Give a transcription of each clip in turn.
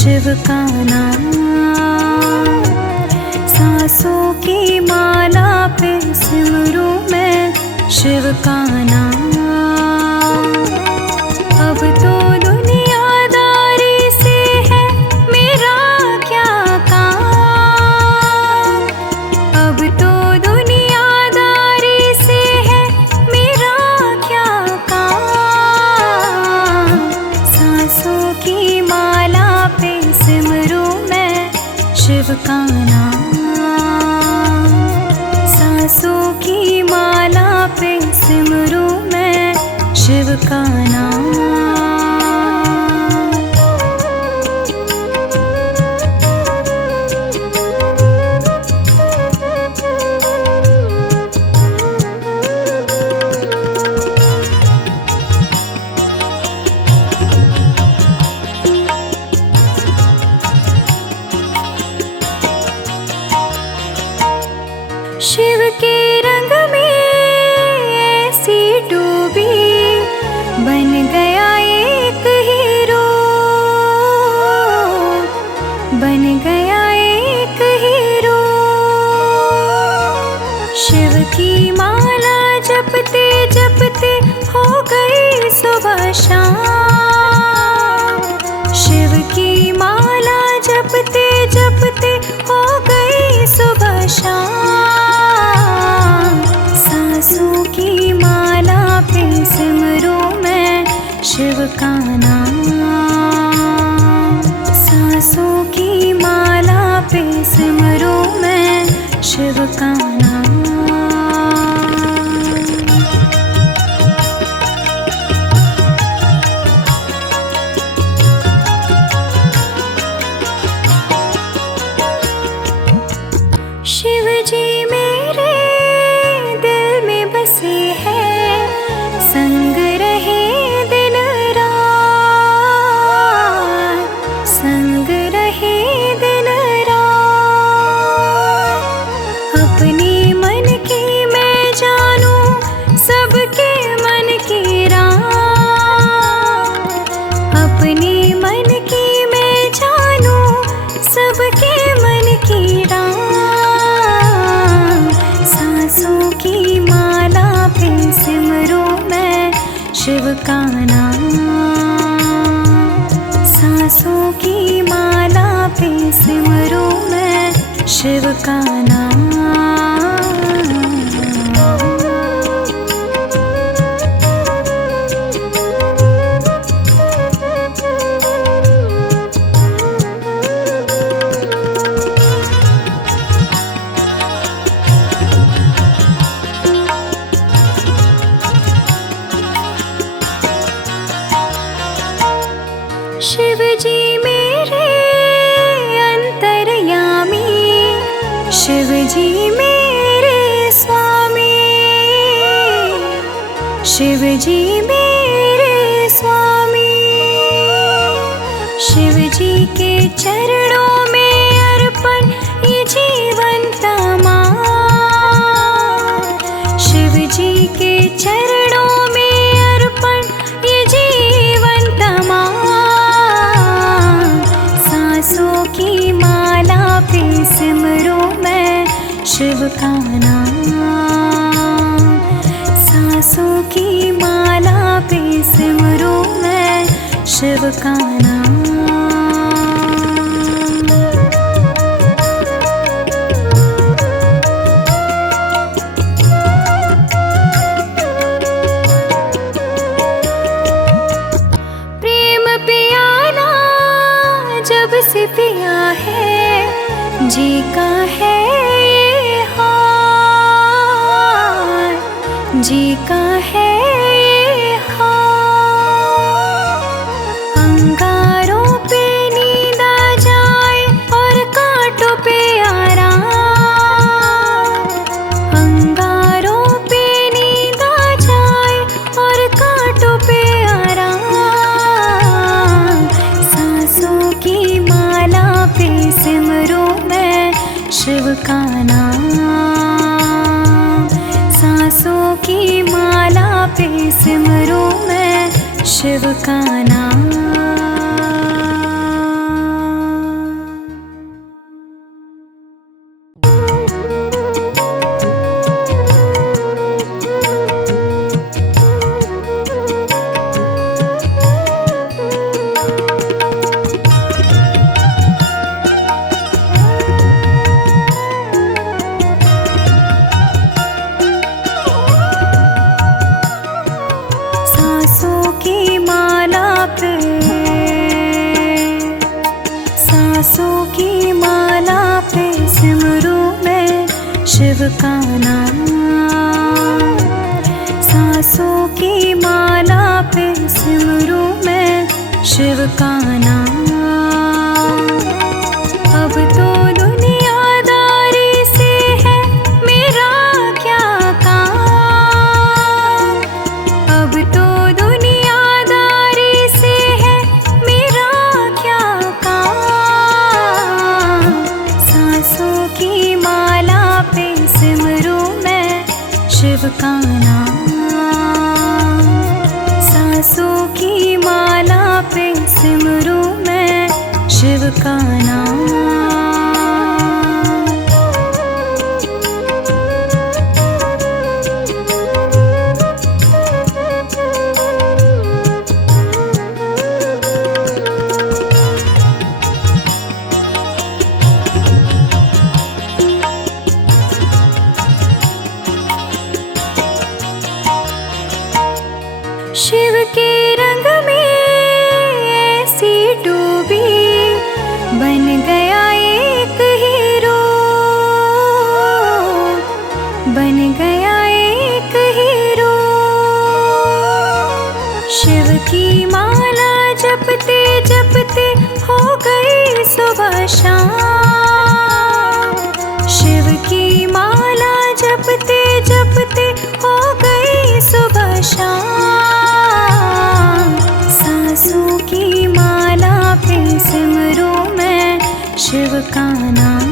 शिव का नाम। सांसों की माला पे सिमरूं मैं शिव का नाम। अब तो दुनियादारी से है मेरा क्या काम। अब तो दुनियादारी से है मेरा क्या काम। सांसों की माला पे सिमरूं मैं शिव का नाम। सांसों की माला पे सिमरूं मैं शिव का नाम। शिव के रंग में ऐसी डूबी बन गया एक हीरो। बन गया एक हीरो। शिव की माला जपते जपते हो गई सुबह शाम। शिव की माला जपते जपते हो गई सुबह शाम। सांसों की माला पे सिमरूं मैं शिव का नाम। सांसों की माला पे सिमरूं मैं शिव का नाम। शिव जी मेरे दिल में बसे हैं, संग रहे दिन रात। संग रहे दिन रात। अपने मन की मैं जानूं सबके मन की रात। अपने मन की मैं जानूं सबके मन की रात। सांसों की माला पे सिमरूं मैं शिव का नाम। सांसों की माला पे सिमरूं मैं शिव का नाम। शिव जी मेरे अंतर्यामी। शिव जी मेरे स्वामी। शिव जी मेरे स्वामी। शिव जी के चरणों में अर्पण ये जीवन तमाम। शिव जी के चरणों में अर्पण ये जीवन तमाम। सांसों की माला पे सिमरूं मैं शिव का नाम। सांसों की माला पे सिमरूं मैं शिव का नाम। प्रेम पियाला जब से पिया है जी का है ये हाल। जी का है ये हाल। अंगारों पे नींद आ जाए और कांटों पे आराम। अंगारों पे नींद आ जाए और कांटों पे आराम। सांसों की माला पे सिमरूं मैं शिव का नाम। सांसों की माला पे सिमरूं मैं शिव का नाम। शिव का नाम। सांसों की माला पे सिमरूं मैं शिव का नाम। अब तो दुनियादारी से है मेरा क्या काम। अब तो दुनियादारी से है मेरा क्या काम। सांसों की माला पे सिमरूं मैं शिव का नाम। सांसों की माला पे सिमरूं मैं शिव का नाम। शिव के रंग में ऐसी डूबी बन गया एक हीरो। बन गया एक हीरो। शिव की माला जपते जपते हो गई सुबह शाम। शिव की माला जपते जपते हो गई सुबह शाम। सांसों की माला पे सिमरूं मैं शिव का नाम।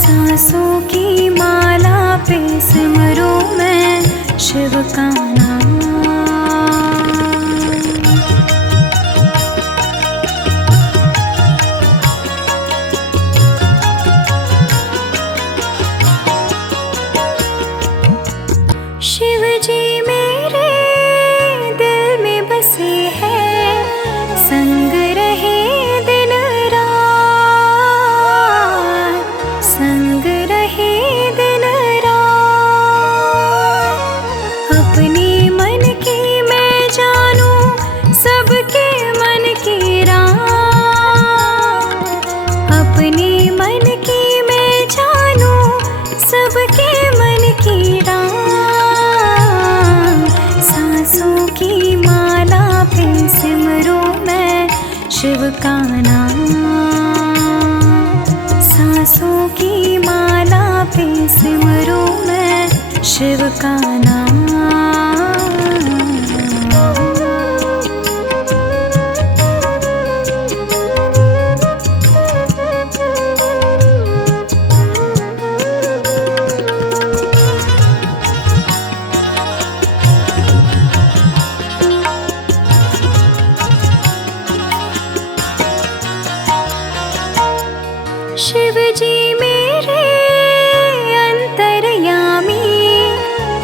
सांसों की माला पे सिमरूं मैं शिव का नाम। शिव जी मेरे दिल में बसे हैं, संग रहे दिन रात। संग रहे दिन रात। अपने मन की मैं जानूं सबके मन की रात। अपने मन की मैं जानूं सबके मन की रात। सांसों की माला पे सिमरूं मैं शिव का नाम। सांसों की माला पे सिमरूं मैं शिव का नाम। शिव जी मेरे अंतर्यामी।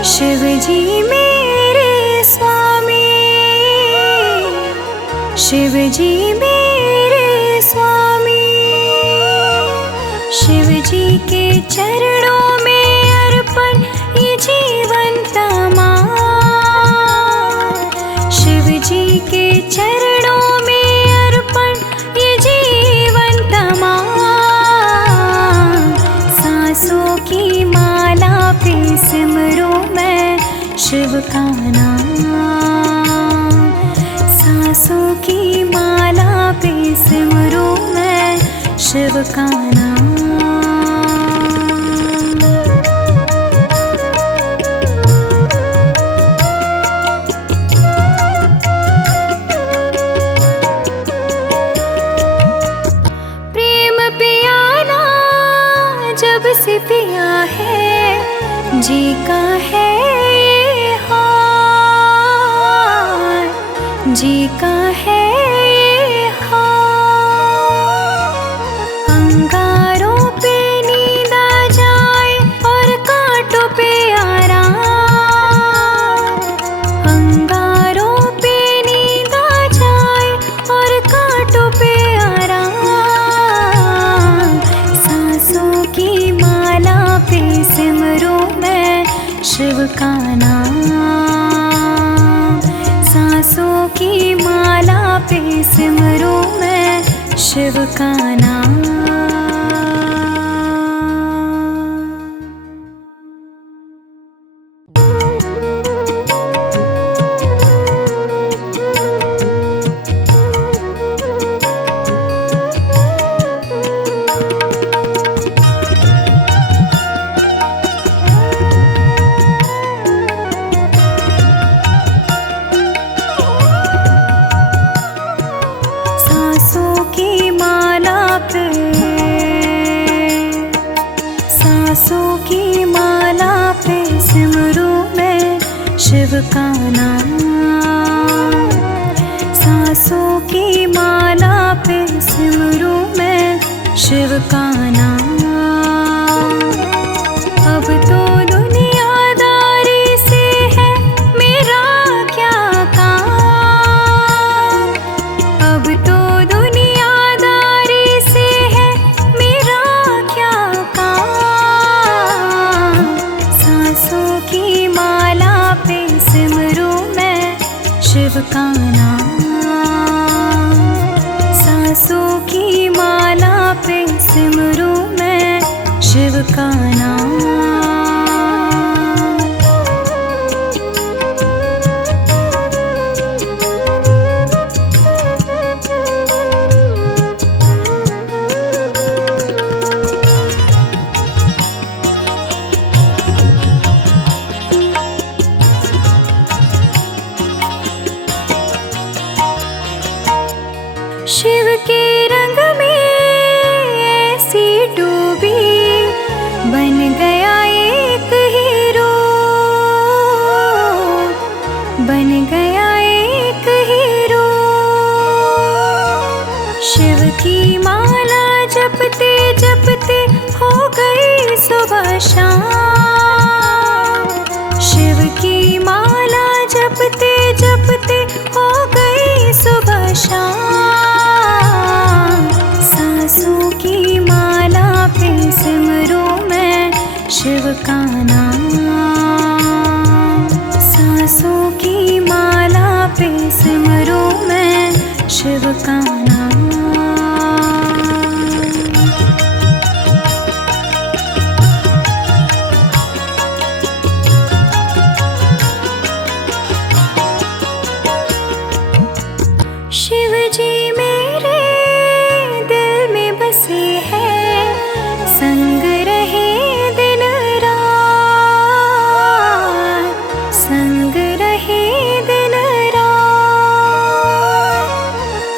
शिव जी मेरे स्वामी। शिव जी मेरे स्वामी। शिव जी के चरणों में अर्पण ये जीवन तमाम। शिव जी के चरणों में अर्पण ये जीवन तमाम। सांसों की माला पे सिमरूं मैं शिव का नाम। सांसों की माला पे सिमरूं मैं शिव का नाम। प्रेम पियाला जब से पिया है जी का है ये हाल। जी का है ये हाल। अंगारों पे नींद आ जाए और कांटों पे आराम। अंगारों पे नींद आ जाए और कांटों पे आराम। सांसों की माला पे सिमरूं मैं शिव का नाम। सांसों की माला पे सिमरूं मैं शिव का नाम। शिव का नाम। सांसों की माला पे सिमरूं मैं शिव का नाम। अब तो दुनियादारी से है मेरा क्या काम। अब तो दुनियादारी से है मेरा क्या काम। सांसों की माला पे सिमरूं मैं शिव का नाम। सांसों की माला पे सिमरूं मैं शिव का नाम। शिव के रंग में ऐसी डूबी बन गया एक हीरो। बन गया एक हीरो। शिव की माला जपते जपते हो गई सुबह शाम। शिव की माला जपते जपते हो गई सुबह शाम। सांसों की माला पे सिमरूं मैं शिव का नाम। सांसों की माला पे सिमरूं मैं शिव का नाम। शिव जी मेरे दिल में बसे हैं, संग रहे दिन रात। संग रहे दिन रात।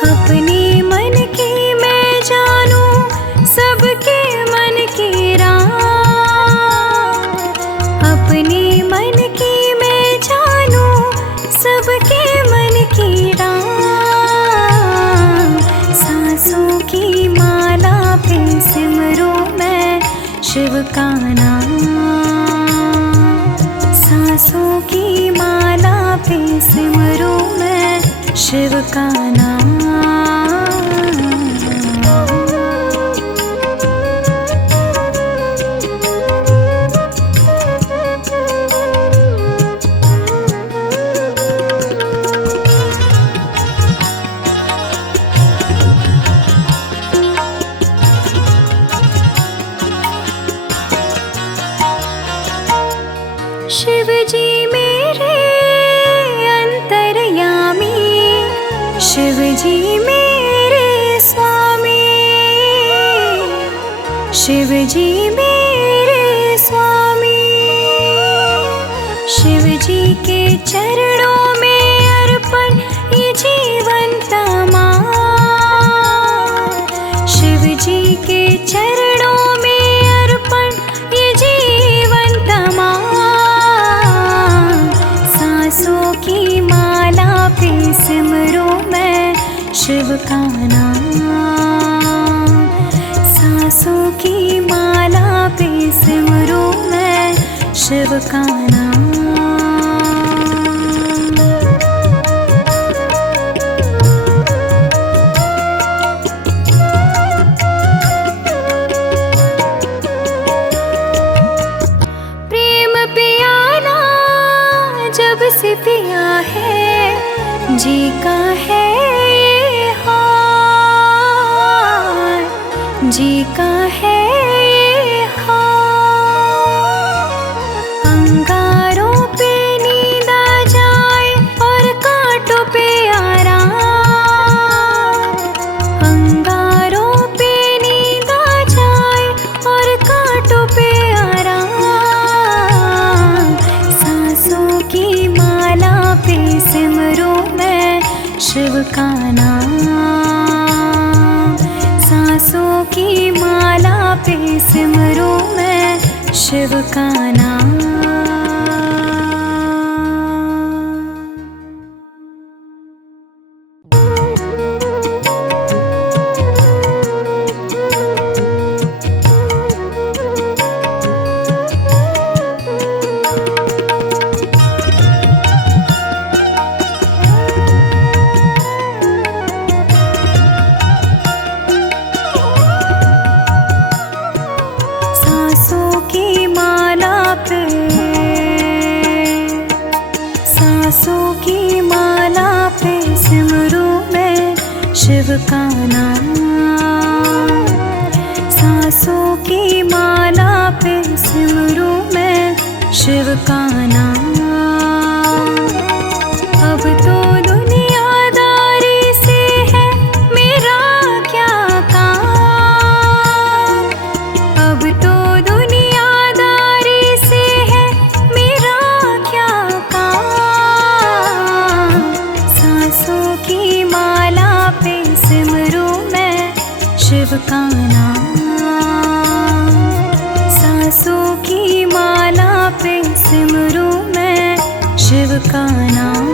अपने मन की मैं जानूं सबके मन की रात। अपने मन की मैं जानूं सबके मन की रात। सांसों की माला पे सिमरूं मैं शिव का नाम। सांसों की माला पे सिमरूं मैं शिव का नाम। शिव जी मेरे अंतर्यामी। शिव जी मेरे स्वामी। शिव जी मेरे स्वामी। शिव जी के चरणों में अर्पण ये जीवन तमाम। शिव जी के चरणों में अर्पण ये जीवन तमाम। सांसों की माला पे सिमरूं मैं शिव का नाम। सांसों की माला पे सिमरूं मैं शिव का नाम। प्रेम पियाना जब से पिया है जी का है ये हाल। जी का है ये हाल। अंगारों पे नींद आ जाए और कांटों पे आराम। अंगारों पे नींद आ जाए और कांटों पे आराम। सांसों की माला पे सिमरूं मैं शिव का नाम। सांसों की माला पे सिमरूं मैं शिव का नाम। शिव का नाम। सांसों की माला पे सिमरूं मैं शिव का नाम। अब तो दुनियादारी से है मेरा क्या काम। अब तो दुनियादारी से है मेरा क्या काम। सांसों की माला पे सिमरूं मैं शिव का नाम। सांसों की माला पे सिमरूं मैं शिव का नाम।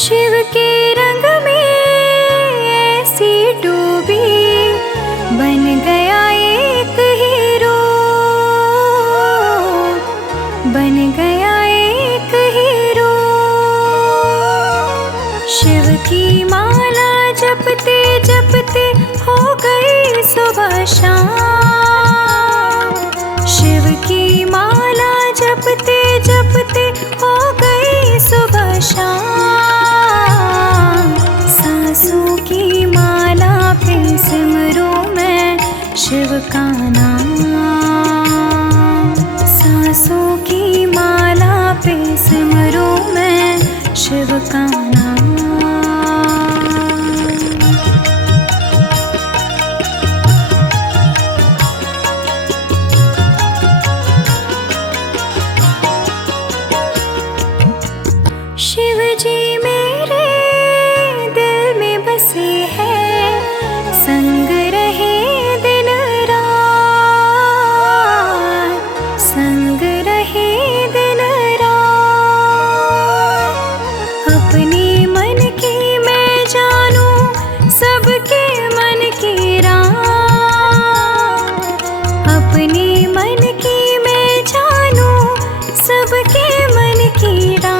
शिव के रंग में ऐसी डूबी बन गया एक हीरो। बन गया एक हीरो। शिव की माला जपते जपते हो गई सुबह शाम। शिव की माला जपते जपते हो गई सुबह शाम। सांसों की माला पे सिमरूं मैं शिव का नाम। सांसों की माला पे सिमरूं मैं शिव का नाम। शिव जी मेरे दिल में बसे हैं, संग रहे दिन रात। संग रहे दिन रात। अपने मन की मैं जानूं सबके मन की रात। अपने मन की मैं जानूं सबके मन की रात।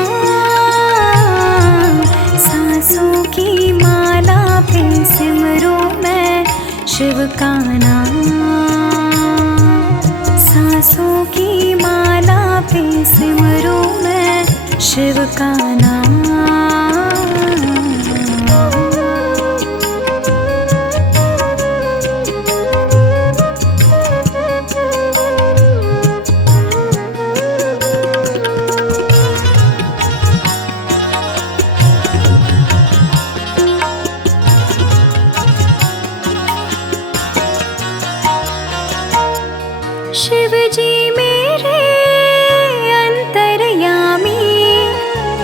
सांसों की माला पे सिमरूं मैं शिव का नाम। सांसों की माला पे सिमरूं मैं शिव का नाम। शिव जी मेरे अंतर्यामी।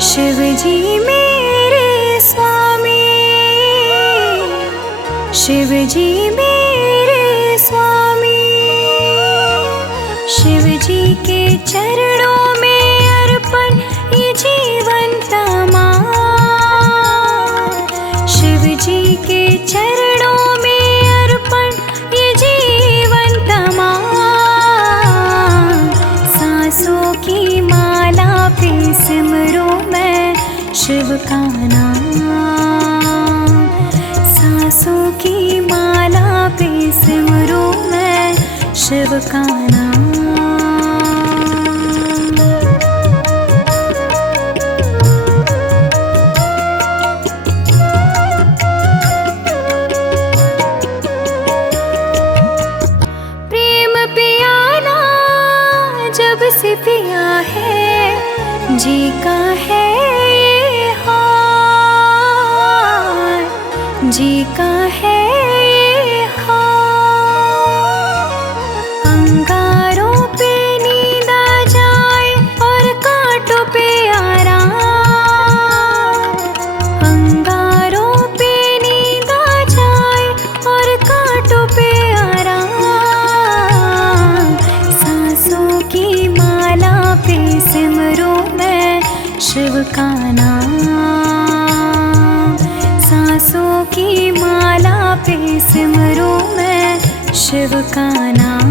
शिव जी मेरे स्वामी। शिव जी मेरे स्वामी। शिव जी के चरणों में अर्पण ये जीवन तमाम। शिव जी के चरणों में अर्पण ये जीवन तमाम। सांसों की माला पे सिमरूं मैं शिव का नाम। सांसों की माला पे सिमरूं मैं शिव का नाम। प्रेम पियाला जब से पिया है जी का है ये हाल। जी का है ये हाल। अंगारों पे नींद आ जाए और कांटों पे आराम। अंगारों पे नींद आ जाए और कांटों पे आराम। सांसों की माला पे सिमरूं मैं शिव का नाम। सांसों की माला पे सिमरूं मैं शिव का नाम।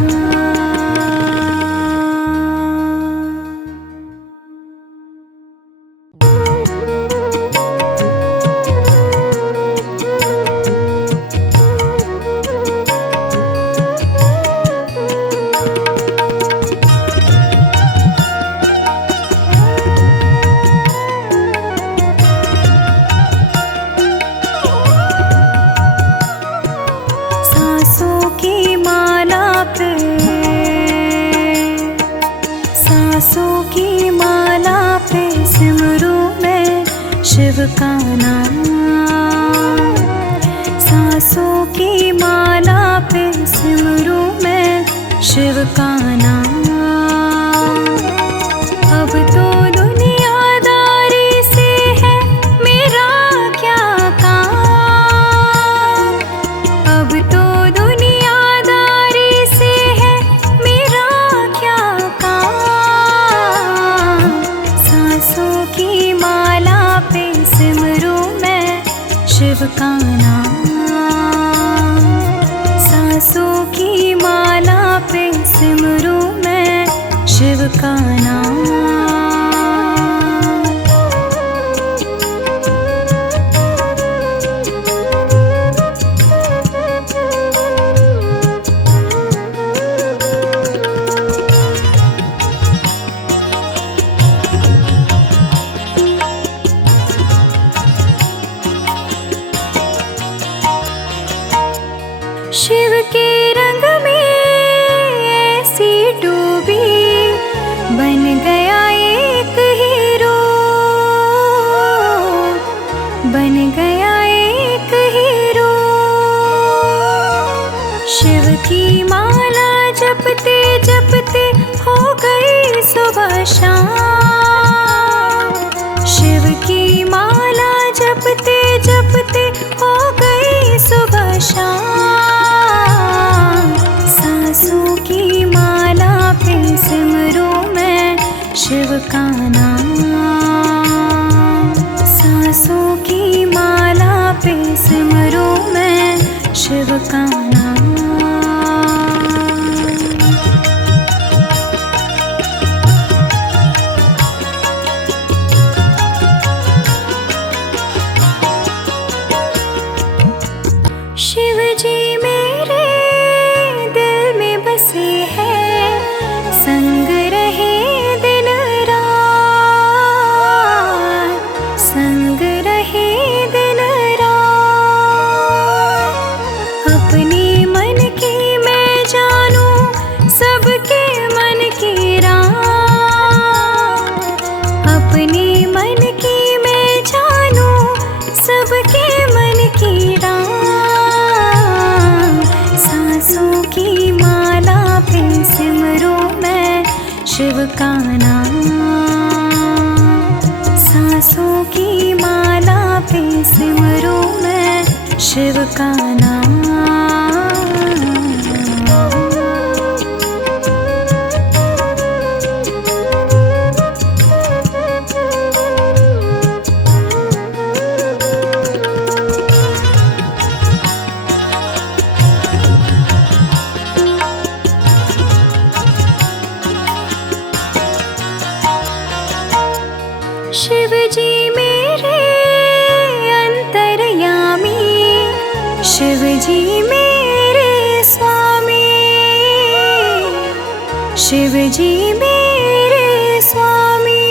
सांसों की माला पे सिमरूं मैं शिव का नाम। सांसों की माला पे सिमरूं मैं शिव का नाम। अब तो दुनियादारी से है मेरा क्या काम। अब तो दुनियादारी से है मेरा क्या काम। सांसों की माला पे सिमरूं मैं शिव का नाम। सांसों की माला पे सिमरूं मैं शिव का नाम। शिव के रंग में ऐसी डूबी बन गया एक हीरो। बन गया एक हीरो। शिव की माला जपते जपते हो गई सुबह शाम। शिव की माला जपते जपते हो गई सुबह शाम। सांसों की माला पे सिमरूं मैं शिव का नाम। सांसों की माला पे सिमरूं मैं शिव का नाम। शिव जी मेरे दिल में बसे हैं, संग रहे दिन रात। संग रहे दिन रात। अपने मन की मैं जानूं सबके मन की रात। अपने मन की मैं जानूं सबके मन की रात। सांसों की माला पे सिमरूं मैं शिव का नाम। सांसों की माला पे सिमरूं मैं शिव का नाम। शिव जी मेरे अंतर्यामी। शिव जी मेरे स्वामी। शिव जी मेरे स्वामी।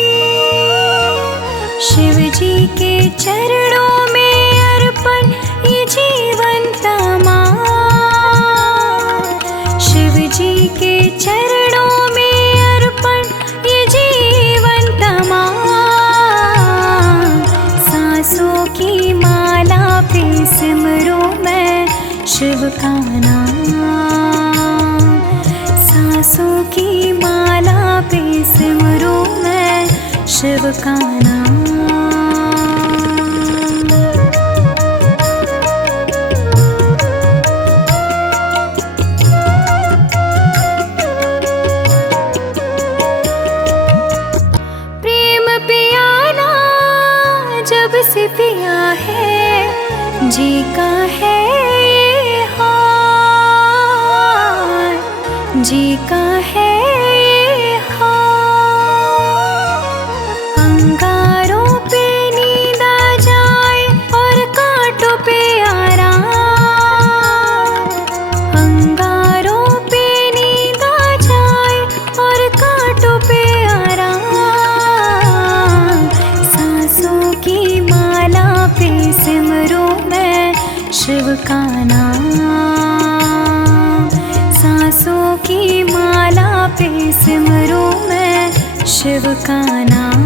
शिव जी के चरणों में अर्पण ये जीवन तमाम। शिव जी के चरणों में अर्पण ये जीवन तमाम। सांसों की माला पे सिमरूं मैं शिव का नाम। सांसों की माला पे सिमरूं मैं शिव का नाम। प्रेम पियाना जब से पिया है जी का है ये हाल। जी का है ये हाल। अंगारों पे नींद आ जाए और कांटों पे आराम। अंगारों पे नींद आ जाए और कांटों पे आराम। सांसों की माला पे सिमरूं मैं शिव का नाम। सांसों की माला पे सिमरूं मैं शिव का नाम।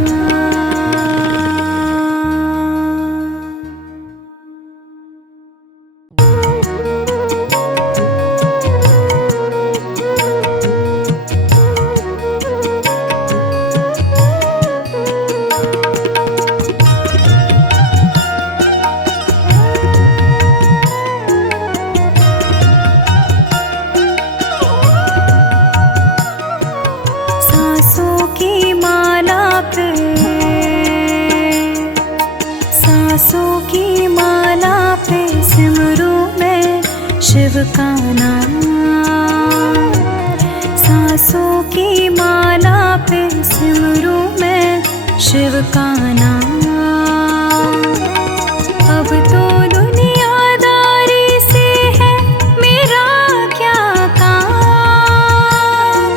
सांसों की माला पे, सांसों की माला पे सिमरू मैं शिव का नाम। सांसों की माला पे सिमरू मैं शिव का नाम। अब तो दुनियादारी से है मेरा क्या काम,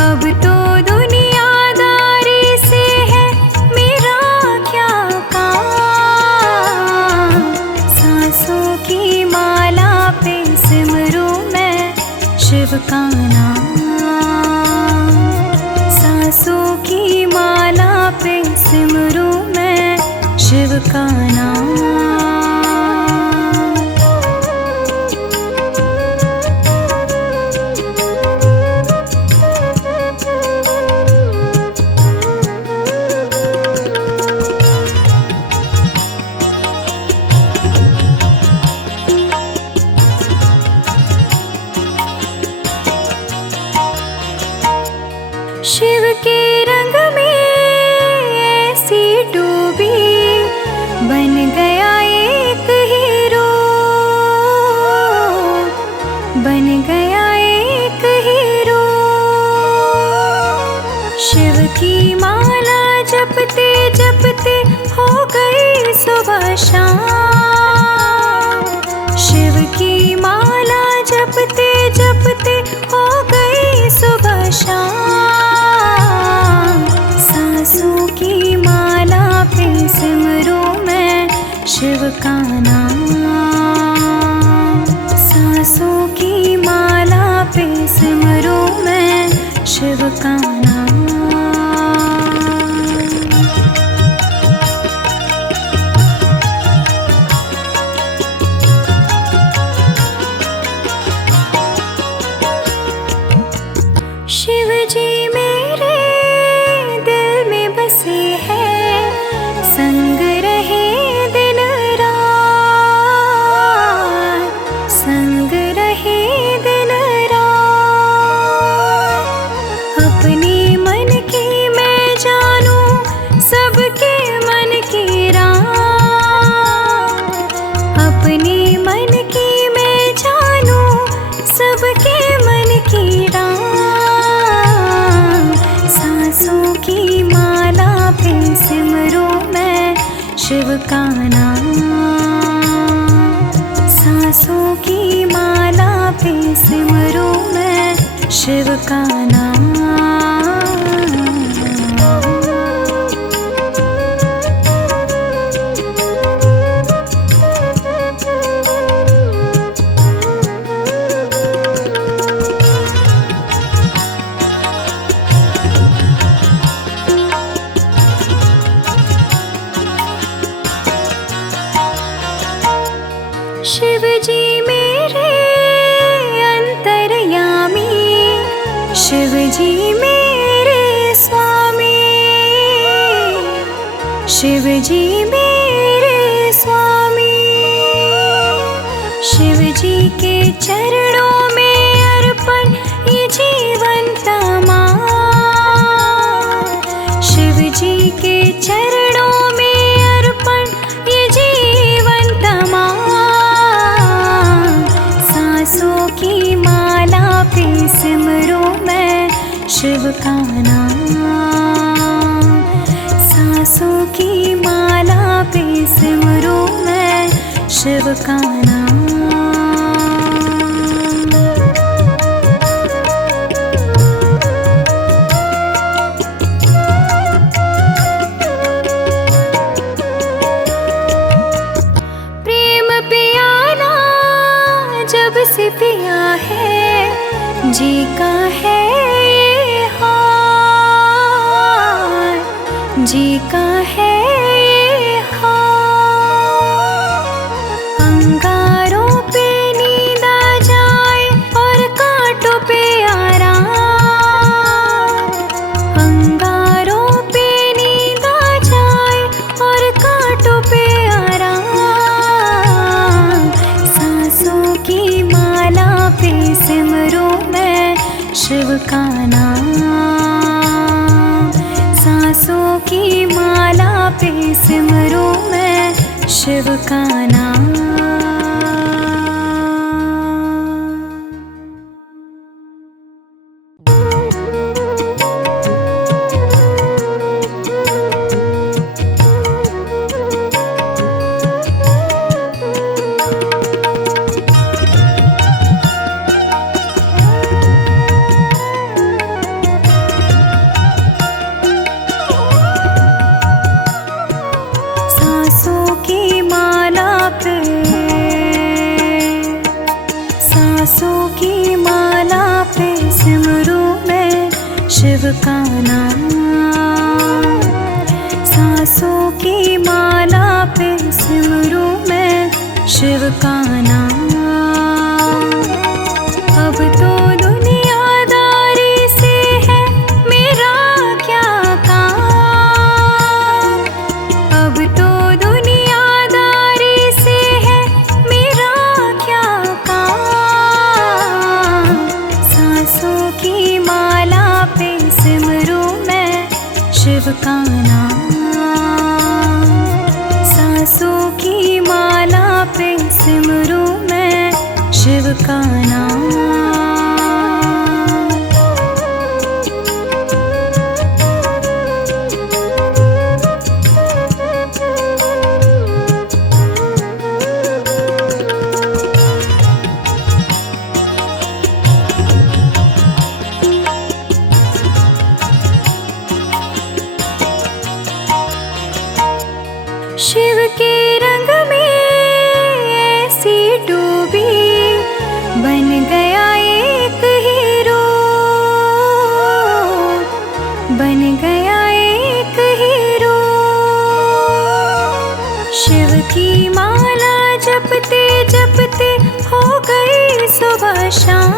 अब तो दुनियादारी से है मेरा क्या काम। सांसों की माला पे सिमरू मैं शिव का नाम। सांसों की माला पे सिमरू मैं शिव का नाम। शिव के रंग में ऐसी डूबी, बन गया एक हीरो, बन गया एक हीरो। शिव की माला जपते जपते हो गई सुबह शाम। शिव की माला जपते जपते हो गई सुबह शाम। सांसों की माला पे सिमरू मैं शिव का नाम। सांसों की माला पे सिमरू मैं शिव का नाम। शिव जी मेरे दिल में बसे हैं, संग रहे दिन रात, संग रहे दिन रात। अपने मन की मैं जानूं सबके मन की रात, अपने मन की मैं जानूं सबके मन की रात। सांसों की माला पे सिमरू मैं शिव का नाम। सांसों की माला पे सिमरू मैं शिव का नाम। शिव जी मेरे अंतर्यामी, शिव जी मेरे स्वामी, शिव जी मेरे स्वामी। शिव जी के चरणों में अर्पण ये जीवन तमाम। शिव जी के चरणों में अर्पण ये जीवन तमाम। सांसों की माला पे सिमरू मैं शिव का नाम। सांसों की माला पे सिमरू मैं शिव का नाम। से पिया है जी का है ये हाल। जी का है ये हाल। अंगारों पे नींद आ जाए और कांटों पे आराम। अंगारों पे नींद आ जाए और कांटों पे आराम। सांसों की माला पे सिमरूं मैं शिव का नाम। सांसों की माला पे सिमरूं मैं शिव का नाम। सांसों की माला पे, सांसों की माला पे सिमरूं मैं शिव का नाम। सांसों की माला पे सिमरूं मैं शिव का नाम। अब तो दुनियादारी से है मेरा क्या काम। अब तो दुनियादारी से है मेरा क्या काम। सांसों की माला पे सिमरूं मैं शिव का नाम। सांसों की माला पे सिमरूं मैं शिव का नाम। शिव के रंग में ऐसी डूबी, बन गया एक हीरो। बन गया एक हीरो। शिव की माला जपते जपते हो गई सुबह शाम।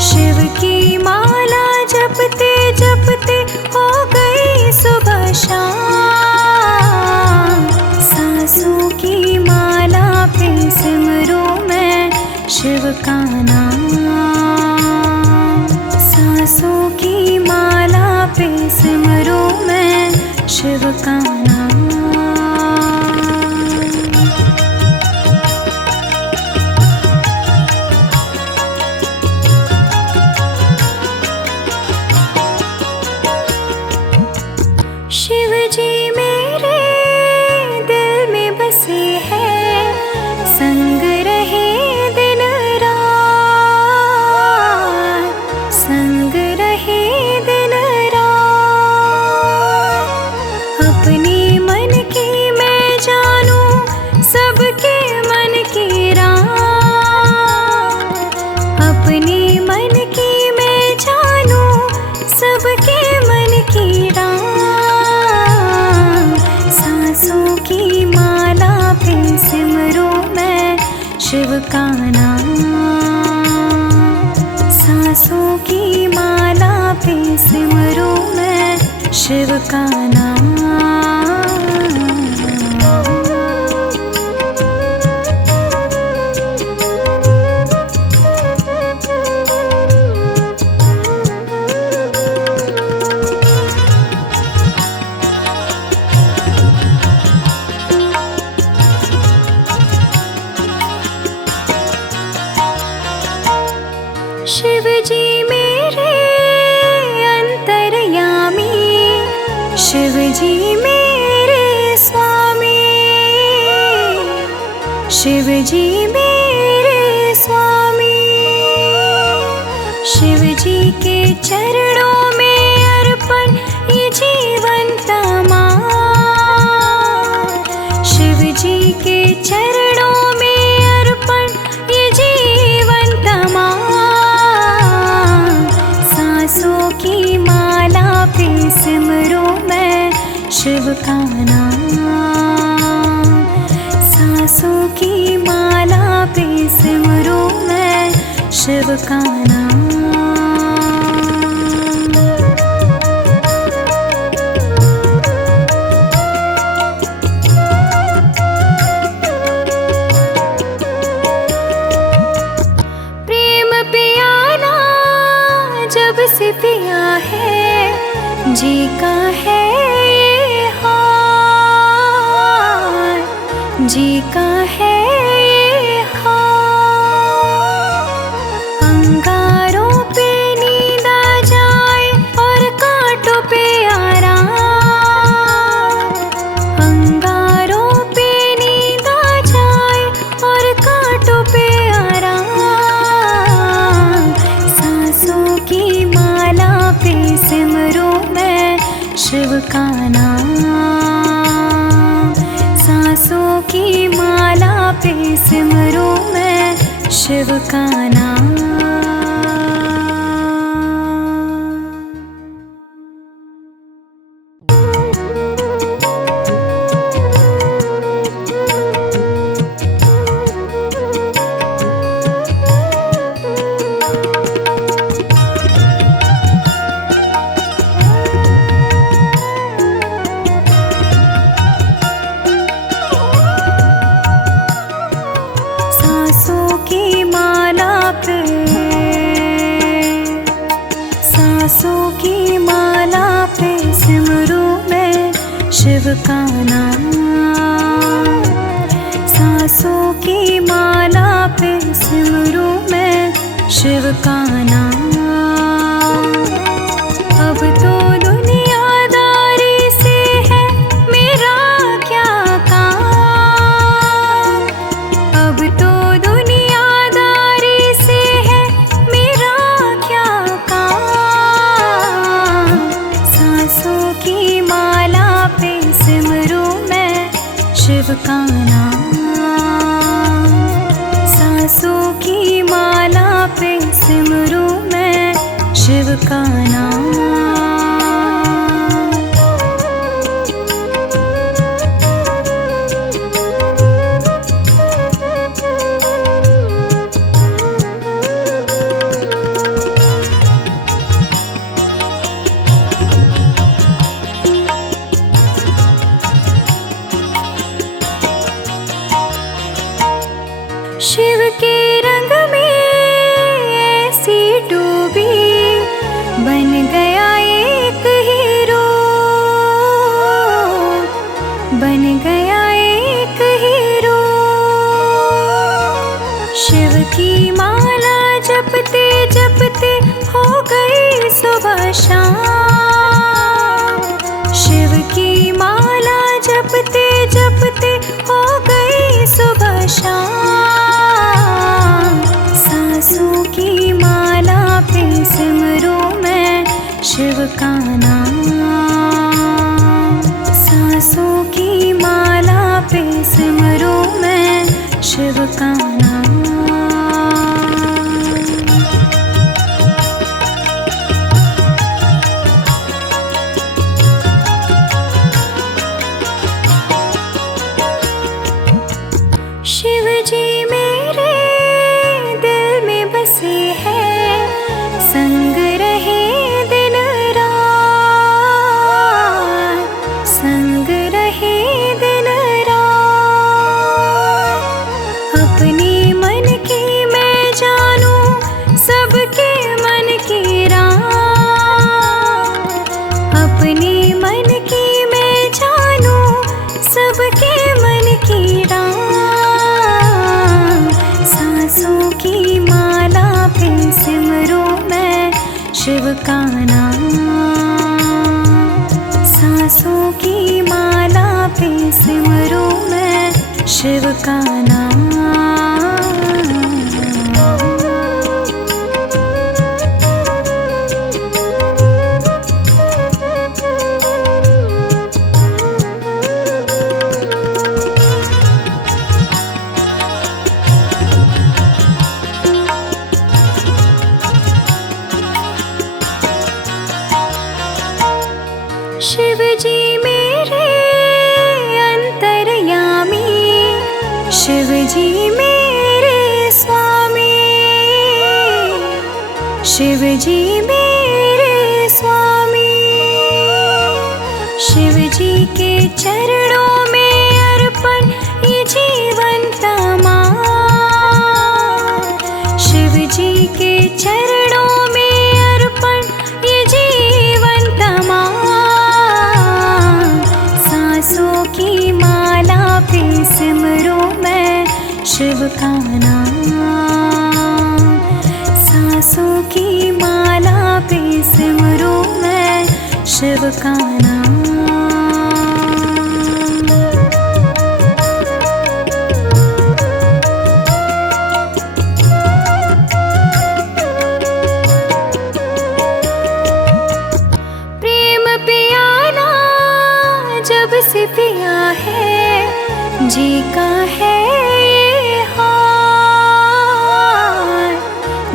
शिव की माला जपते जपते हो गई सुबह शाम। सांसों की माला पे सिमरूं मैं शिव का नाम। सांसों की माला पे सिमरूं मैं शिव का नाम। शिव जी मेरे दिल में बसे हैं, संग रहे दिन रात। संग रहे दिन रात। अपने मन की मैं जानूं सबके मन की रात। अपने मन की मैं जानूं सबके मन की रात। सांसों की माला पे सिमरूं मैं शिव का नाम। सांसों की माला पे सिमरूं मैं शिव का नाम। शिव जी मेरे अंतर्यामी। शिव जी मेरे स्वामी। शिव जी मेरे स्वामी। शिव जी के चरणों में अर्पण ये जीवन तमाम। शिव जी के चरणों में अर्पण ये जीवन तमाम। सांसों की माला पे सिमरूं शिव का नाम। सांसों की माला पे सिमरूं मैं शिव का नाम। प्रेम पियाला जब से पिया है जी का है ये हाल, जी का है ये हाल। अंगारों पे नींद आ जाए और कांटों पे आराम, अंगारों पे नींद आ जाए और कांटों पे आराम। सांसों की माला पे सिमरूं मैं शिव का नाम। सांसों की माला पे सिमरूं मैं शिव का नाम। सांसों की माला पे, सांसों की माला पे सिमरूं मैं शिव का नाम। सांसों की माला पे सिमरूं मैं शिव का नाम। अब तो दुनियादारी से है मेरा क्या काम, अब तो दुनियादारी से है मेरा क्या काम। सांसों की माला पे सिमरूं मैं शिव का नाम। सांसों की माला पे सिमरूं मैं शिव का नाम। शिव के रंग में ऐसी डूबी बन गया एक हीरो, बन गया एक हीरो। शिव की माला जपते जपते हो गई सुबह शाम, शिव की माला जपते जपते हो गई सुबह शाम। सांसों की माला पे सिमरूं मैं शिव का नाम। सांसों की माला पे सिमरूं मैं शिव का नाम। शिव जी मेरे दिल में बसे हैं, संग रहे दिन रात, संग रहे दिन रात। अपने मन की मैं जानूं सबके मन की रात, अपने मन की मैं जानूं सबके मन की रात। सांसों की माला पे सिमरूं मैं शिव का नाम। सांसों की माला पे सिमरूं मैं शिव का नाम। शिव जी मेरे शिव जी मेरे स्वामी, शिव जी मेरे स्वामी। शिव जी के चरणों में अर्पण ये जीवन तमाम। शिव जी के चरणों में अर्पण ये जीवन तमाम। सांसों की माला पे सिमरूं मैं शिव का नाम। सांसों की माला पे सिमरूं मैं शिव का नाम। प्रेम पियाना जब से पिया है, जी का है ये हाल,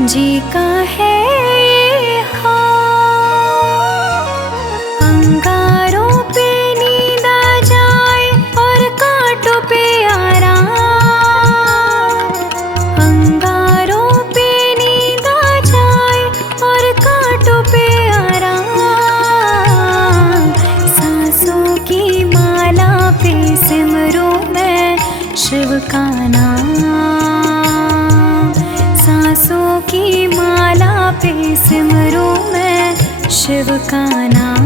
जी का है ये हाल। अंगारों पे नींद आ जाए और कांटों पे आराम। अंगारों पे नींद आ जाए और कांटों पे आराम। सांसों की माला पे सिमरूं मैं शिव का नाम। सांसों की माला पे सिमरूं मैं शिव का नाम।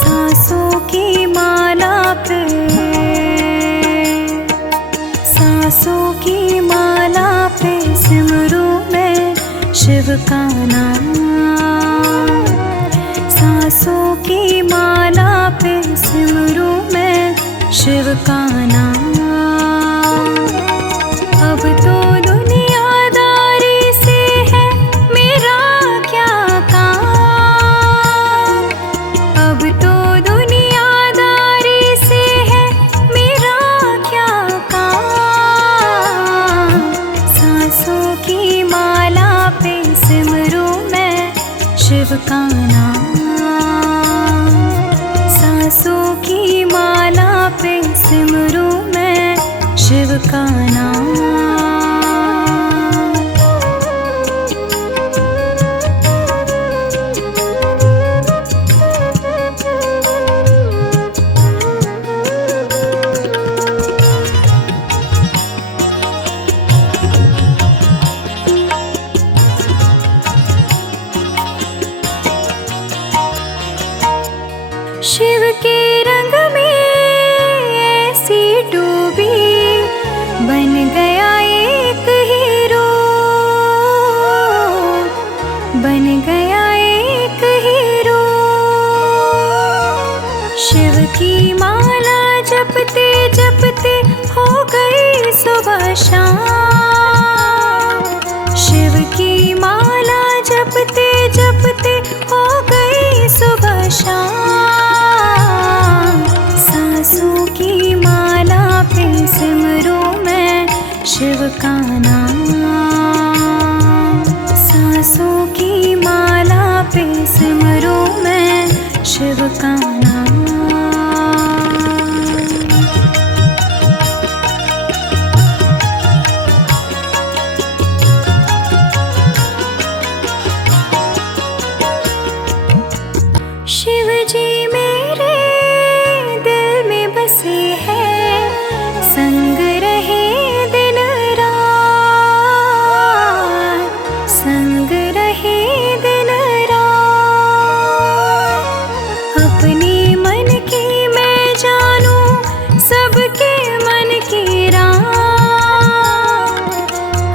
सांसों की माला पे, सांसों की माला पे सिमरूं मैं शिव का नाम। सांसों की माला पे सिमरूं मैं शिव का नाम। अब तो दुनियादारी से है मेरा क्या काम। अब तो दुनियादारी से है मेरा क्या काम। सांसों की माला पे सिमरूं मैं शिव का नाम। सांसों की माला पे सिमरूं मैं शिव का नाम। शिव के रंग में ऐसी डूबी, बन गया एक हीरो, बन गया एक हीरो। शिव की माला जपते जपते हो गई सुबह शाम। शिव की माला जपते जपते हो गई सुबह शाम। सांसों की माला पे सिमरूं मैं शिव का नाम। सांसों की माला पे सिमरूं मैं शिव का नाम। शिव जी मेरे दिल में बसे हैं, संग रहे दिन रात, संग रहे दिन रात। अपने मन की मैं जानूं सबके मन की रात।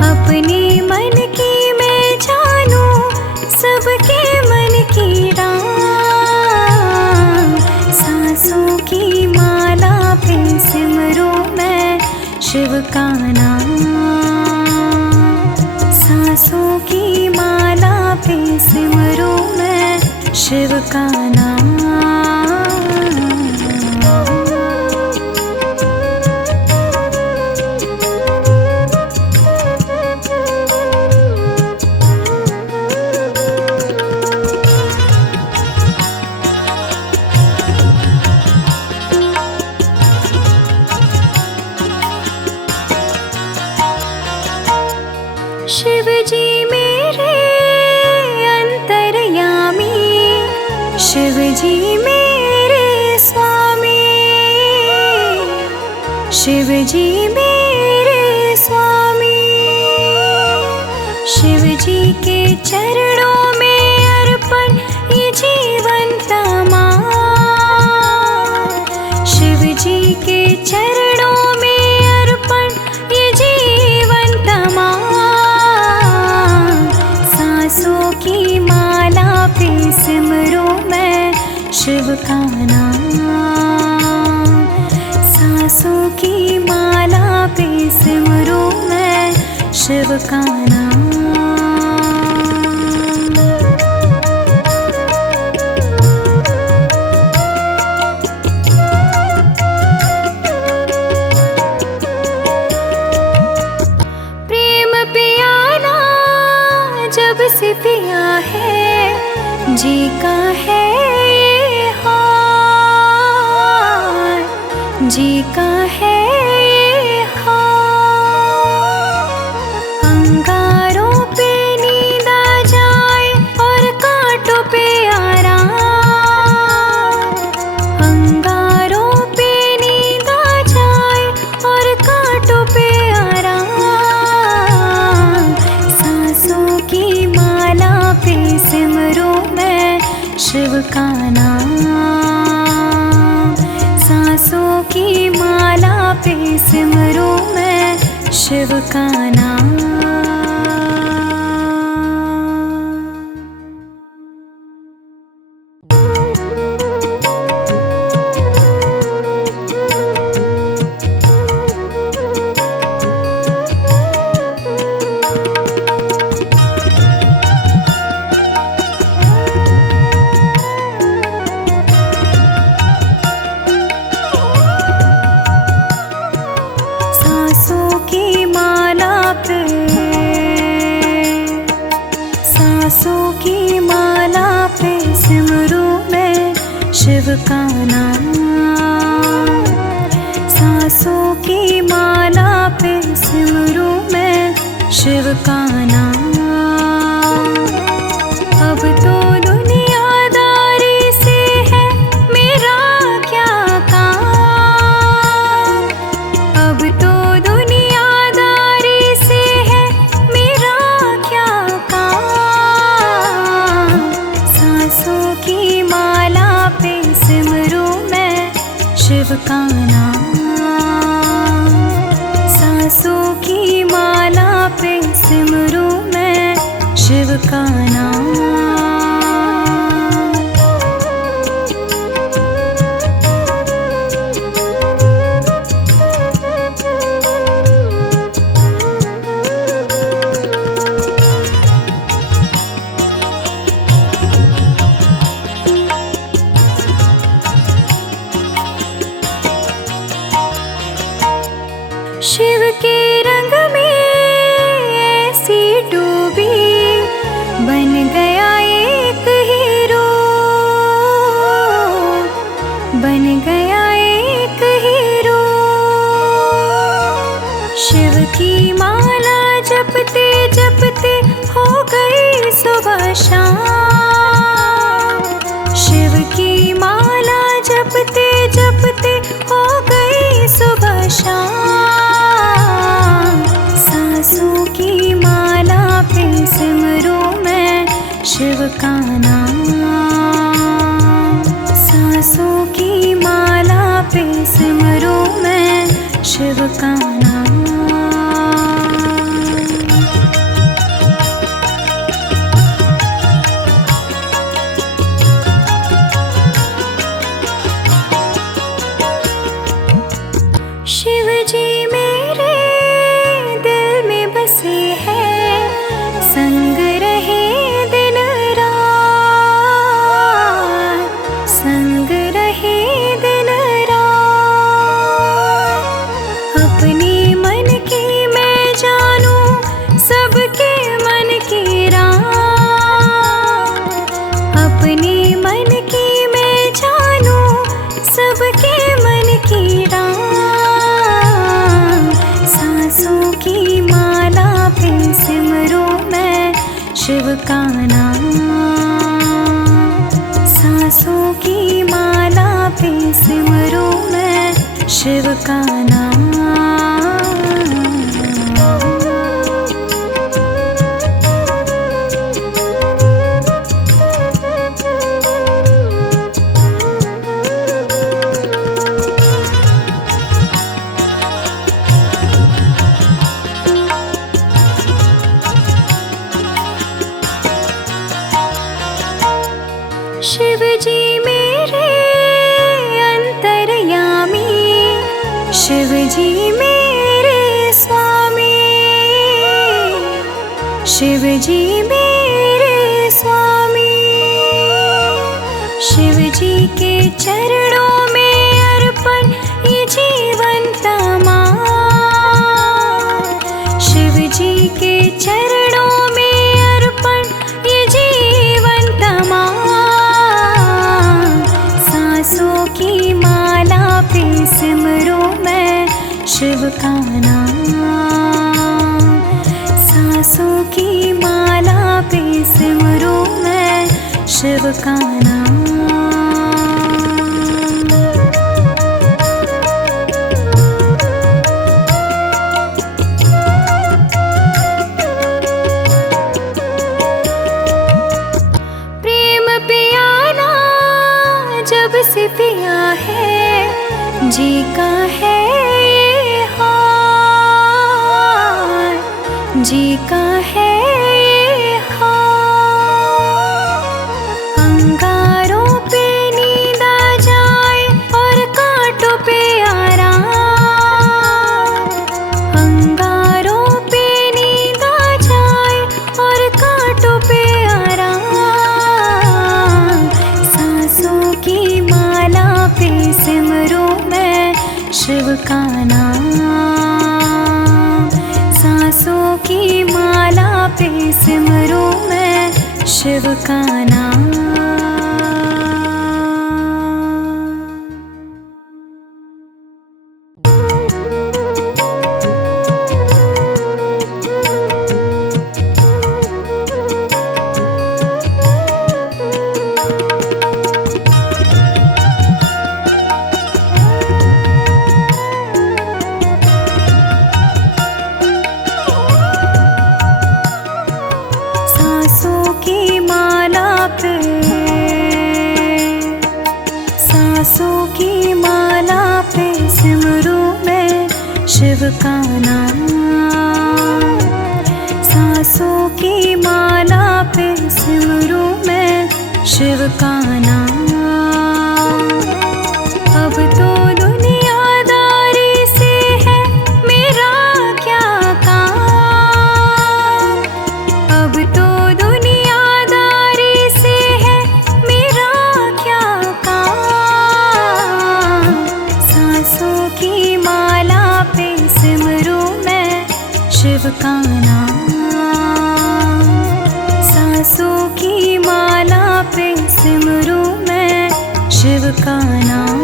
अपने मन की मैं जानूं सबके मन की रात। सांसों की माला पे सिमरूं मैं शिव का नाम। सांसों की माला पे सिमरूं मैं शिव का नाम। शिव जी मेरे अंतर्यामी, शिव जी मेरे स्वामी, शिव जी मेरे स्वामी। शिव जी के चरणों में अर्पण ये जीवन तमाम। शिव जी के चरणों में अर्पण ये जीवन तमाम। सांसों की माला पे सिमरूं मैं शिव का नाम। सांसों की माला पे सिमरूं मैं शिव का नाम। प्रेम पियाला जब से पिया है जी का है ये हाल, जी का है ये हाल। अंगारों पे नींद आ जाए और कांटों पे आराम। अंगारों पे नींद आ जाए और कांटों पे आराम। सांसों की माला पे सिमरूं मैं शिव का नाम। सांसों की माला पे सिमरूं मैं शिव का नाम। सांसों की माला पे, सांसों की माला पे सिमरूं मैं शिव का नाम। सांसों की माला पे सिमरूं मैं शिव का नाम। अब तो दुनियादारी से है मेरा क्या काम। अब तो दुनियादारी से है मेरा क्या काम। सांसों की माला पे सिमरूं मैं शिव का नाम। सांसों की माला पे सिमरूं मैं शिव का नाम। शिव के रंग में ऐसी डूबी बन गया एक हीरो, बन गया एक हीरो। शिव की माला जपते जपते हो गई सुबह शाम। शिव की माला जपते जपते हो गई सुबह शाम। सांसों की माला पे सिमरूं मैं शिव का नाम। सांसों की माला पे सिमरूं मैं शिव का नाम। शिव जी मेरे दिल में बसे हैं, शिव का नाम। सांसों की माला पे सिमरूं मैं शिव का नाम। शिव जी मेरे अंतर्यामी, शिव जी मेरे स्वामी, शिव जी मेरे स्वामी। शिव जी के चरणों में अर्पण ये जीवन तमाम। शिव जी के चरणों में अर्पण ये जीवन तमाम। सांसों की माला पे सिमरूं मैं शिव का नाम। सांसों की माला पे सिमरूं मैं शिव का नाम। प्रेम पियाना जब से पिया है जी का है ये हाल, जी का है ये हाल। अंगारों पे नींद आ जाए और कांटों पे आराम। अंगारों पे नींद आ जाए और कांटों पे आराम। सांसों की माला पे सिमरूं मैं शिव का नाम। सांसों की माला पे सिमरूं मैं शिव का नाम। सांसों की माला पे, सांसों की माला पे सिमरूं मैं शिव का नाम। सांसों की माला पे सिमरूं मैं शिव का नाम। अब तो दुनियादारी से है मेरा क्या काम। अब तो दुनियादारी से है मेरा क्या काम। सांसों की माला पे सिमरूं मैं शिव का नाम। सांसों की माला पे सिमरूं मैं शिव का नाम।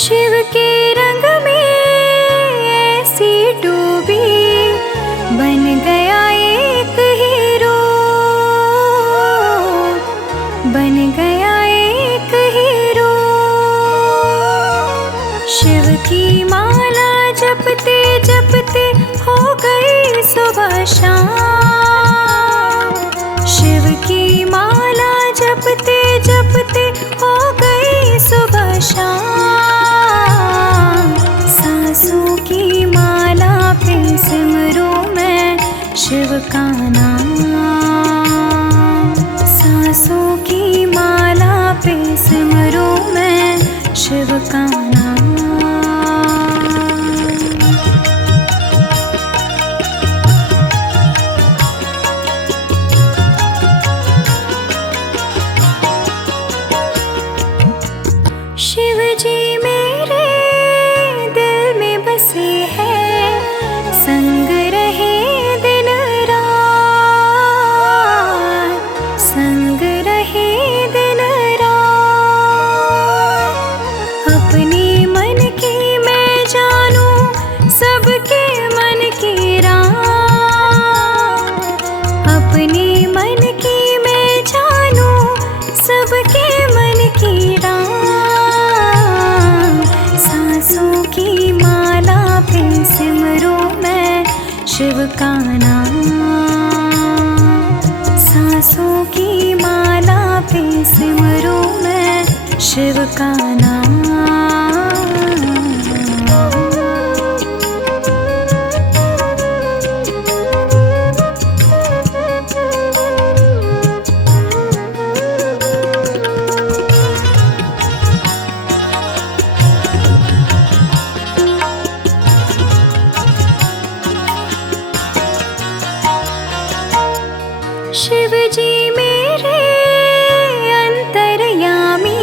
शिव के रंग में ऐसी डूबी बन गया एक हीरो, बन गया एक हीरो। शिव की माला जपते जपते हो गई सुबह शाम। शिव की माला जपते जपते हो गई सुबह शाम। सांसों की माला पे सिमरूं मैं शिव का नाम। सांसों की माला पे सिमरूं मैं शिव का नाम। शिव जी मेरे शिव का नाम। सांसों की माला पे सिमरूं मैं शिव का नाम। शिव जी मेरे अंतर्यामी,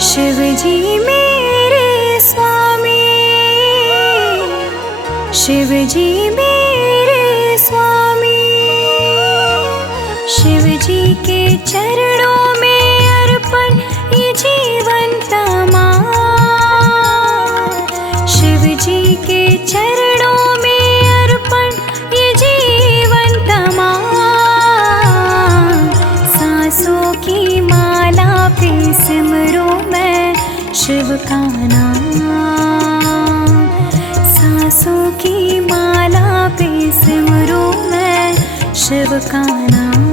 शिव जी मेरे स्वामी, शिव जी मेरे स्वामी। शिव जी के चरणों में अर्पण ये जीवन तमाम। शिव जी के चरणों में अर्पण ये जीवन तमाम। सांसों की माला पे सिमरूं मैं शिव का नाम। सांसों की माला पे सिमरूं मैं शिव का नाम।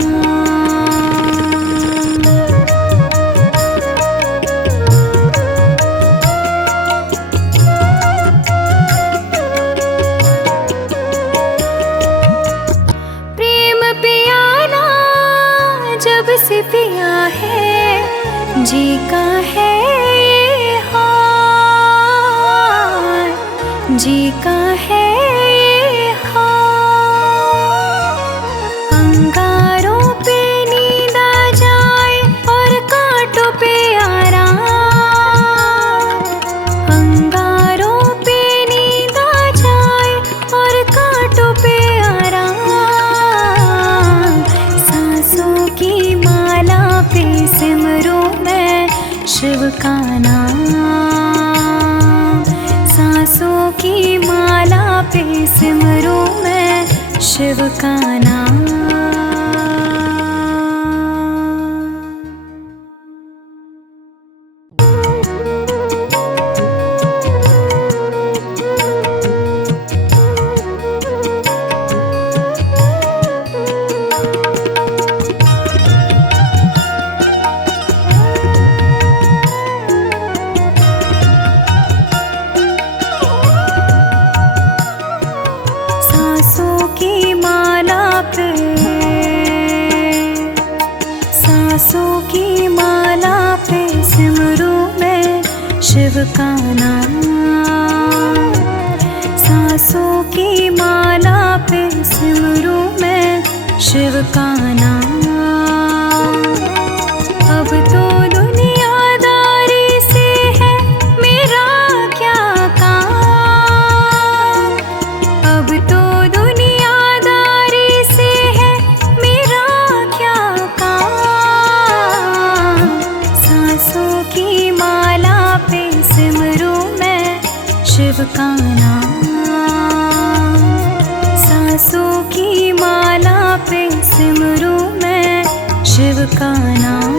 प्रेम पियाला जब से पिया है, जी का है ये हाल, जी का है ये हाल। अंगारों पे नींद आ जाए और कांटों पे आराम। अंगारों पे नींद आ जाए और कांटों पे आराम। सांसों की माला पे सिमरूं मैं शिव का नाम। सांसों की माला पे सिमरूं मैं शिव का नाम। सांसों की माला पे, सांसों की माला पे सिमरूं मैं शिव का नाम। सांसों की माला पे सिमरूं मैं शिव का नाम। अब तो दुनियादारी से है मेरा क्या काम। अब तो दुनियादारी से है मेरा क्या काम। सांसों की माला पे सिमरूं मैं शिव का नाम। सांसों की माला पे सिमरूं मैं शिव का नाम।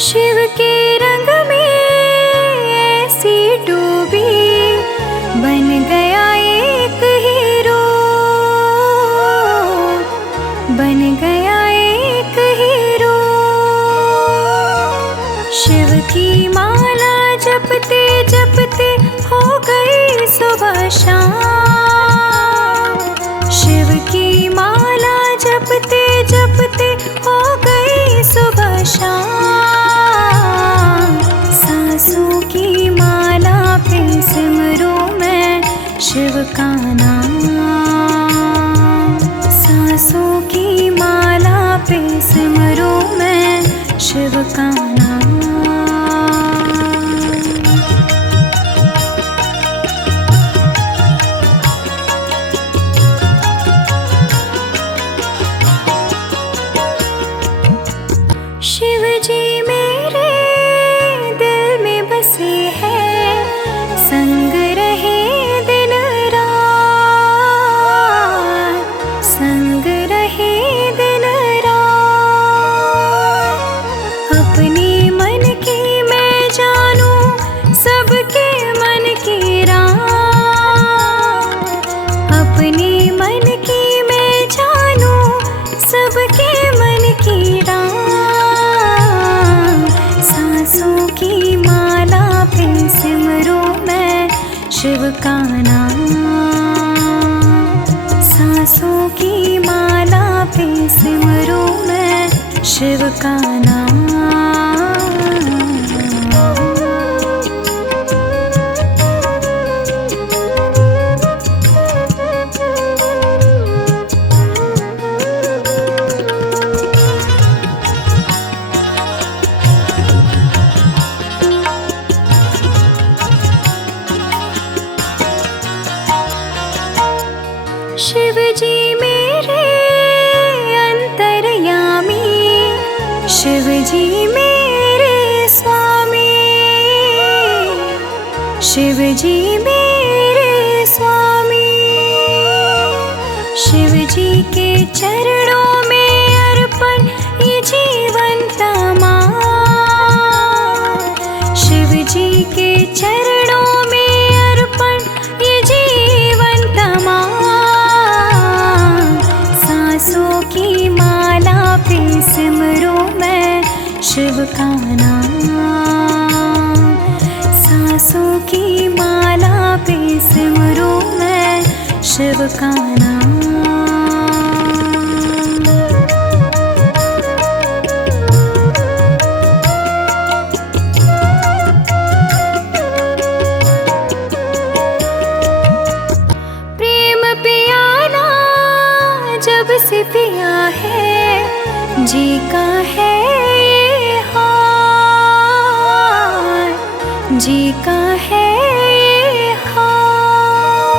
शिव के रंग में ऐसी डूबी, बन गया एक हीरो, बन गया एक हीरो। शिव की माला जपते जपते हो गई सुबह शाम। शिव की माला जपते जपते हो गई सुबह शाम। सांसों की माला पे सिमरूं मैं शिव का नाम। सांसों की माला पे सिमरूं मैं शिव का नाम। शिव जी मेरे शिव का नाम। सांसों की माला पे सिमरूं मैं शिव का नाम। शिव जी मेरे अंतर्यामी, शिव जी मेरे स्वामी, शिव जी मेरे स्वामी। शिव जी के चरणों में अर्पण ये जीवन तमाम। शिव जी के चरणों में अर्पण ये जीवन तमाम। सांसों की माला पे सिमरूं मैं शिव का नाम। सांसों की माला पे सिमरूं मैं शिव का नाम। प्रेम पियाला जब से पिया है जी का है ये हाल, जी का है ये हाल।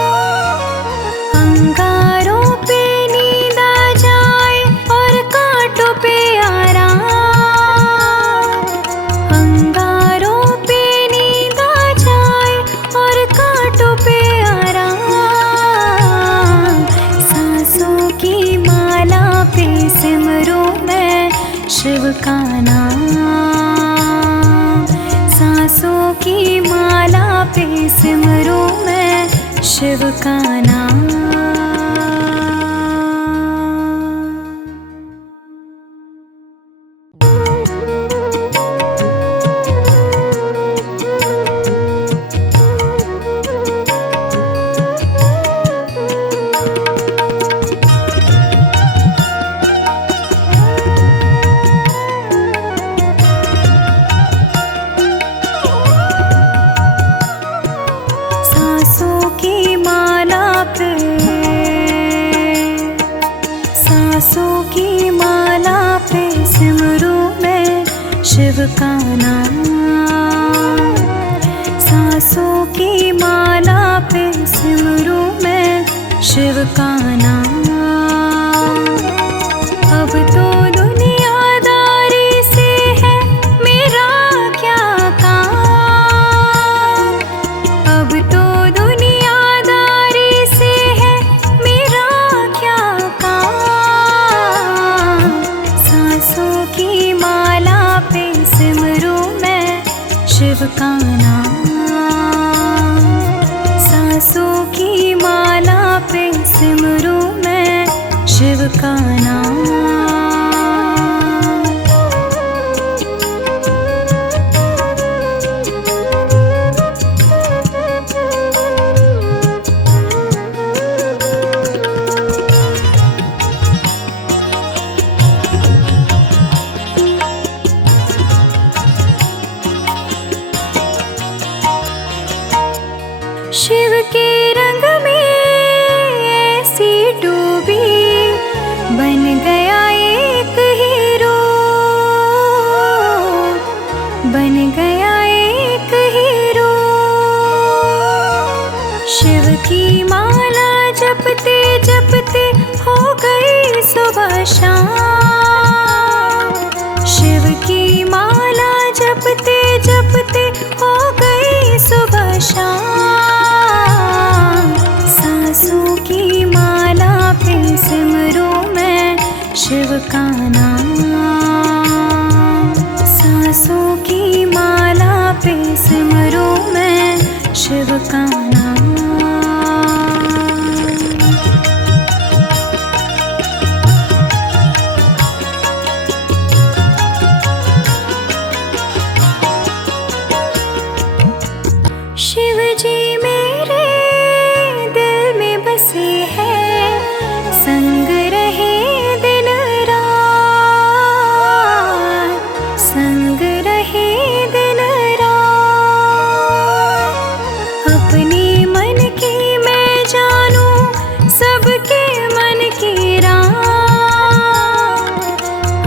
अंगारों पे नींद आ जाए और कांटों पे आराम। अंगारों पे नींद आ जाए और कांटों पे आराम। सांसों की माला पे सिमरूं मैं शिव का नाम। सांसों की माला पे सिमरूं मैं शिव का नाम। सांसों की माला पे, सांसों की माला पे सिमरूं मैं शिव का नाम। सांसों की माला पे सिमरूं मैं शिव का नाम। अब तो दुनियादारी से है मेरा क्या काम। अब तो दुनियादारी से है मेरा क्या काम। सांसों की माला पे सिमरूं मैं शिव का नाम। सांसों की माला पे सिमरूं मैं शिव का नाम। शिव के रंग में ऐसी डूबी बन गया एक हीरो, बन गया एक हीरो। शिव की माला जपते जपते हो गई सुबह शाम। शिव की माला जपते जपते हो गई सुबह शाम। सांसों की माला पे सिमरूं मैं शिव का नाम। सांसों की माला पे सिमरूं मैं शिव का नाम। शिव जी मेरे अपने मन की मैं जानूं सबके मन की राह।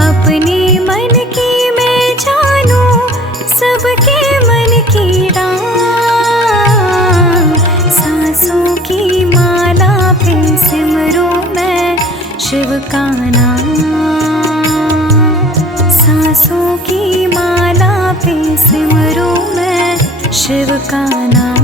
अपने मन की मैं जानूं सबके मन की राह। सांसों की माला पे सिमरूं मैं शिव का नाम। सांसों की माला पे सिमरूं मैं शिव का नाम।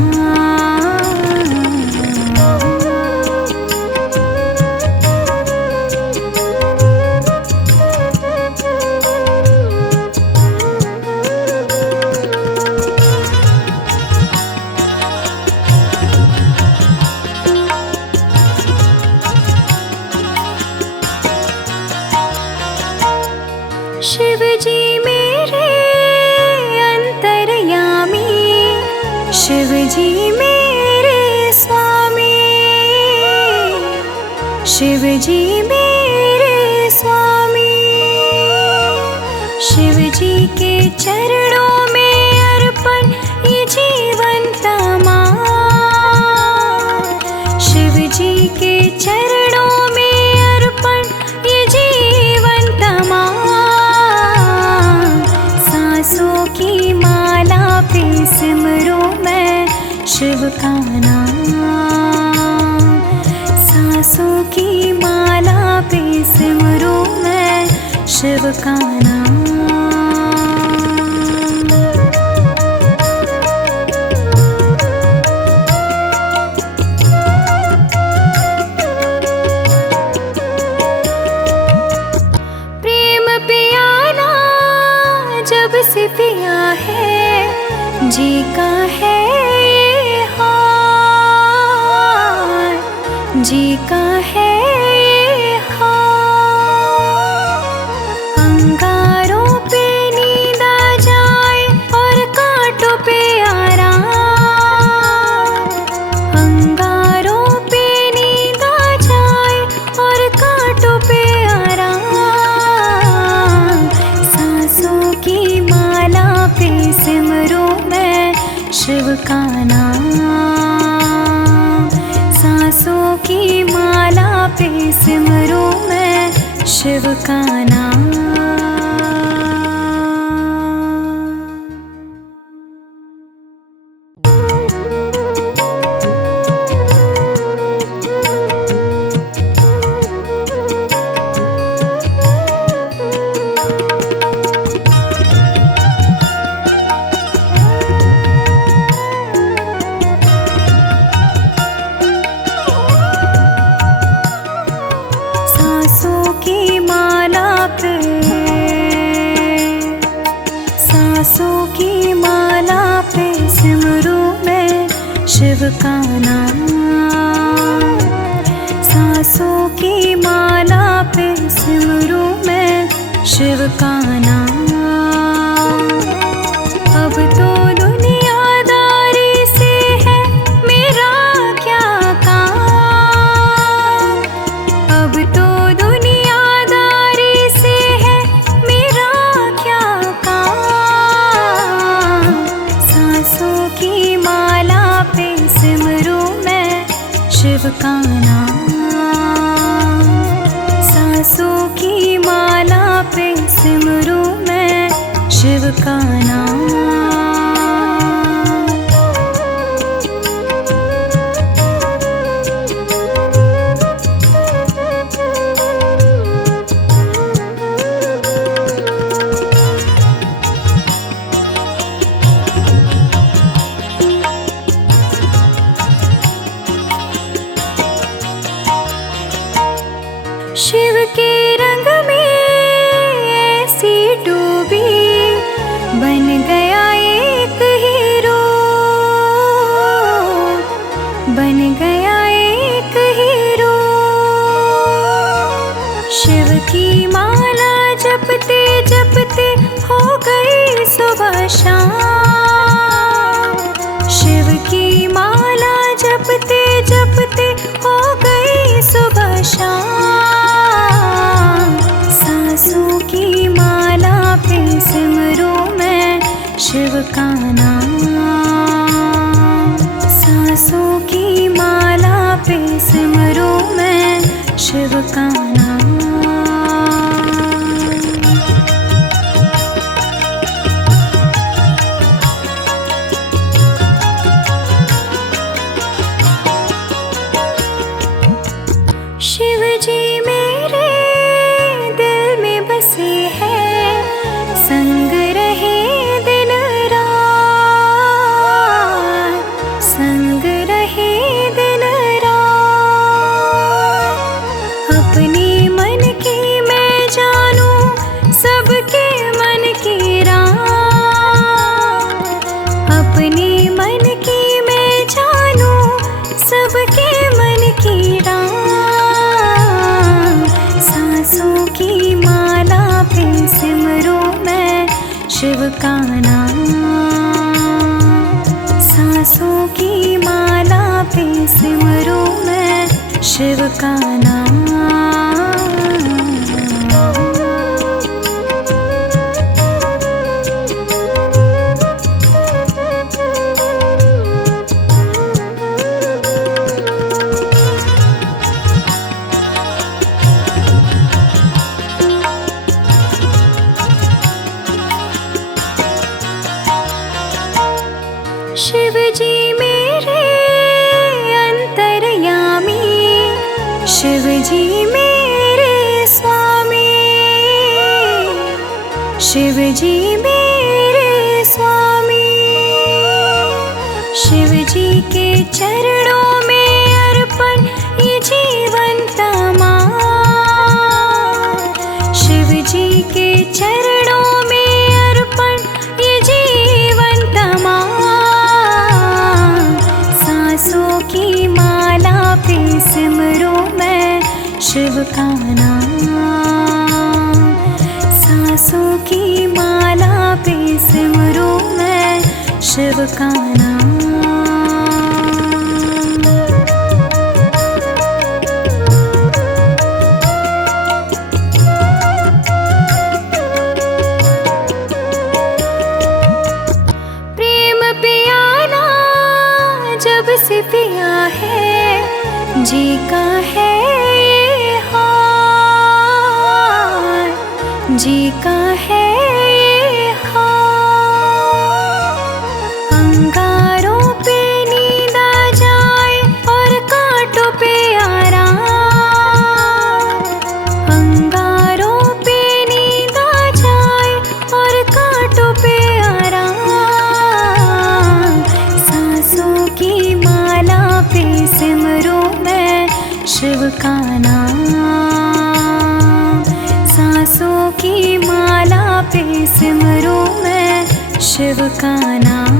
शिव जी मेरे अंतर्यामी, शिव जी मेरे स्वामी। शिव जी मेरे स्वामी। शिव जी के चरणों में अर्पण ये जीवन तमाम। शिव जी के चरणों में अर्पण ये जीवन तमाम। सांसों की माला पे सिमरूं मैं शिव का नाम। सांसों की माला पे सिमरूं मैं शिव का नाम। प्रेम पियाला जब से पिया है जी का है ये हाल। जी का है ये हाल। अंगारों पे नींद आ जाए और कांटों पे आराम। अंगारों पे नींद आ जाए और कांटों पे आराम। सांसों की माला पे सिमरूं मैं शिव का नाम। सांसों की माला पे सिमरूं मैं शिव का नाम। सांसों की माला पे, सांसों की माला पे सिमरूं मैं शिव का नाम। सांसों की माला पे सिमरूं मैं शिव का नाम। अब तो दुनियादारी से है मेरा क्या काम। अब तो दुनियादारी से है मेरा क्या काम। सांसों की माला पे सिमरूं मैं शिव का नाम। सांसों की माला पे सिमरूं मैं शिव का नाम। शिव के रंग में ऐसी डूबी बन गया एक हीरो। बन गया एक हीरो। शिव की माला जपते जपते हो गई सुबह शाम। शिव की माला जपते जपते हो गई सुबह शाम। सांसों की माला पे सिमरूं मैं शिव का नाम। सांसों की माला पे सिमरूं मैं शिव का नाम। शिव जी मेरे दिल में बसे हैं, संग रहे दिन रात, संग रहे दिन रात। अपने मन की मैं जानूं सबके मन की रात, अपने मन की मैं जानूं सबके मन की रात। सांसों की माला पे सिमरूं मैं शिव का नाम। सांसों की माला पे सिमरूं मैं शिव का नाम। शिव जी मेरे अंतर्यामी, शिव जी मेरे स्वामी, शिव जी मेरे स्वामी। शिव जी के चरणों में अर्पण ये जीवन तमाम, शिव जी के चरणों में अर्पण ये जीवन तमाम। सांसों की माला पे सिमरूं मैं शिव का नाम। सांसों की माला पे सिमरूं मैं शिव का नाम। प्रेम पियाला जब से पिया है, जी का है ये हाल, जी का है ये हाल। अंगारों पे नींद आ जाए और कांटों पे आराम, अंगारों पे नींद आ जाए और कांटों पे आराम। सांसों की माला पे सिमरूं मैं शिव का नाम। सांसों की माला पे सिमरूं मैं शिव का नाम।